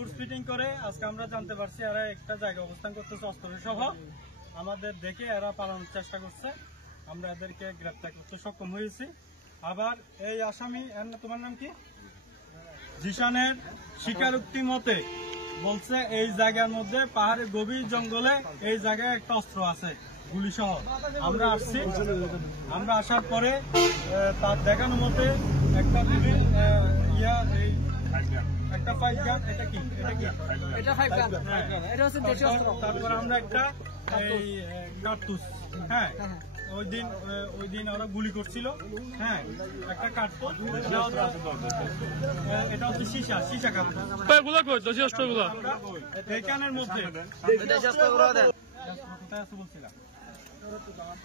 Source fitting করে আজকে আমরা জানতে পারছি এরা একটা জায়গায় অবস্থান করতেছে অস্ত্র সহ। আমাদের দেখে এরা পালানোর চেষ্টা করছে, আমরা এদেরকে গ্রেপ্তার করতে সক্ষম হয়েছি। আবার এই আসামি, তোমার নাম কি? জিশানের স্বীকারোক্তি মতে বলছে এই জায়গার মধ্যে পাহাড়ের গভীর জঙ্গলে এই জায়গায় একটা অস্ত্র আছে গুলি সহ। আমরা আসছি, আমরা আসার পরে তার দেখানো মতে একটা গুলি একটা 5 গান, এটা কি? এটা 5 গান, এটা হচ্ছে দেশীয় অস্ত্র। তারপর আমরা একটা এই কার্তুজ, হ্যাঁ ওই দিন ওরা গুলি করছিল, হ্যাঁ একটা কার্তুজ, এটা হচ্ছে সীসা কার্তুজ। এখানের মধ্যে কোথায় আছে বলছিলাম,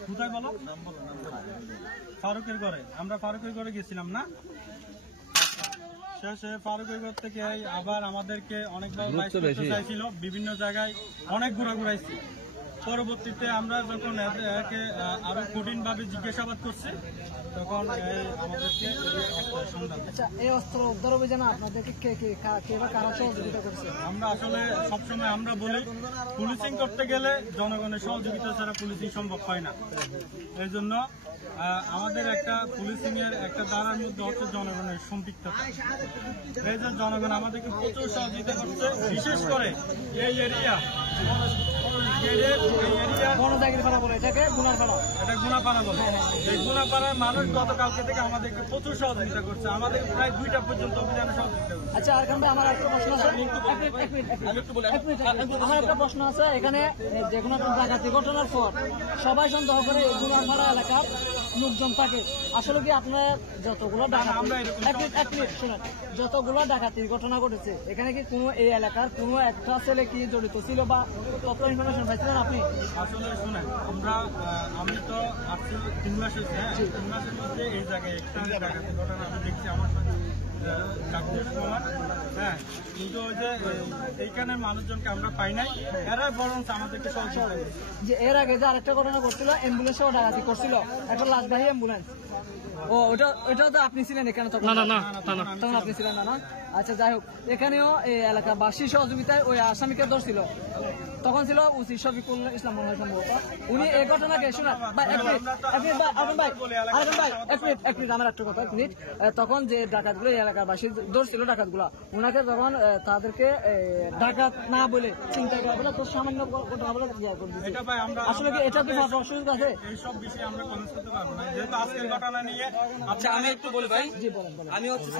কোথায় বলো? ফারুকের ঘরে। আমরা ফারুকের ঘরে গেছিলাম না? শেষে ফারুকের ঘর থেকে আবার আমাদেরকে অনেকবার চাইছিল, বিভিন্ন জায়গায় অনেক ঘোরাঘুরাইছি। পরবর্তীতে আমরা যখন একে আরো কঠিন ভাবে জিজ্ঞাসাবাদ করছি তখন আমাদেরকে এই অস্ত্র উদ্ধার অভিযানে আপনাদেরকে কারা সহযোগিতা করছে? আমরা আসলে সবসময় আমরা বলি পুলিশিং করতে গেলে জনগণের সহযোগিতা ছাড়া পুলিশিং সম্ভব হয় না। এই জন্য আমাদের একটা পুলিশিং এর একটা ধারার মধ্যে হচ্ছে জনগণের সম্পৃক্ততা। এই যে জনগণ আমাদেরকে প্রচুর সহযোগিতা করছে, বিশেষ করে এই এরিয়া গুনাপাড়া বলে। এই গুনাপাড়ার মানুষ গতকালকে থেকে আমাদেরকে প্রচুর সহযোগিতা করছে, আমাদের প্রায় 2টা পর্যন্ত অভিযানে সহযোগিতা করছে। আচ্ছা, আমার একটা প্রশ্ন আছে, আমার একটা প্রশ্ন আছে। এখানে যে কোনো ডাকাতি ঘটনার পর সবাই সন্দেহ করে গুনাপাড়া এলাকার লোকজন থাকে। আসলে কি আপনার যতগুলো ডাকাতির ঘটনা ঘটেছে এখানে কি কোনো এই এলাকার কোনো একটা ছেলে কি জড়িত ছিল বা তত ইনফরমেশন পাইছিলেন আপনি? আসলে শুনেন, আমি তো আসছি 3 মাস হয়েছে, 3 মাসের মধ্যে এই জায়গায় একটা ডাকাতির ঘটনা আমি দেখছি আমার হ্যাঁ, কিন্তু ওই যে এইখানে মানুষজনকে আমরা পাই নাই, এরা বরং আমাদেরকে সহযোগিতা করে। যে এর আগে যে আরেকটা ঘটনা ঘটছিল, অ্যাম্বুলেন্সও ডাকাতি করছিল, একটা লাশবাহী অ্যাম্বুলেন্স। ও ওটাও তো আপনি ছিলেন এখানে তখন? তখন আপনি ছিলেন না? আচ্ছা, যাই হোক, এখানেও এই এলাকাবাসীর সহযোগিতায় ওই আসামিকে ধরছিল। তখন ছিল ওসি শফিকুল ইসলাম মনে হয় সম্ভবত। উনি এই ঘটনাকে শোনান ভাই, এক মিনিট আমার একটা কথা, 1 মিনিট। তখন যে ডাকাতগুলো এই এলাকাবাসী ধরছিল, ডাকাতগুলা ওনাকে যখন তাদেরকে ডাকাত না বলে চিন্তা করা বলে তো সামান্য ঘটনা বলে আসলে কি এটা কি অসুবিধা আছে? এইসব বিষয়ে আমরা কমেন্ট করতে পারবো না, যেহেতু আজকের ঘটনা নিয়ে। আচ্ছা, আমি একটু বলি ভাই। জি বলেন। আমি হচ্ছে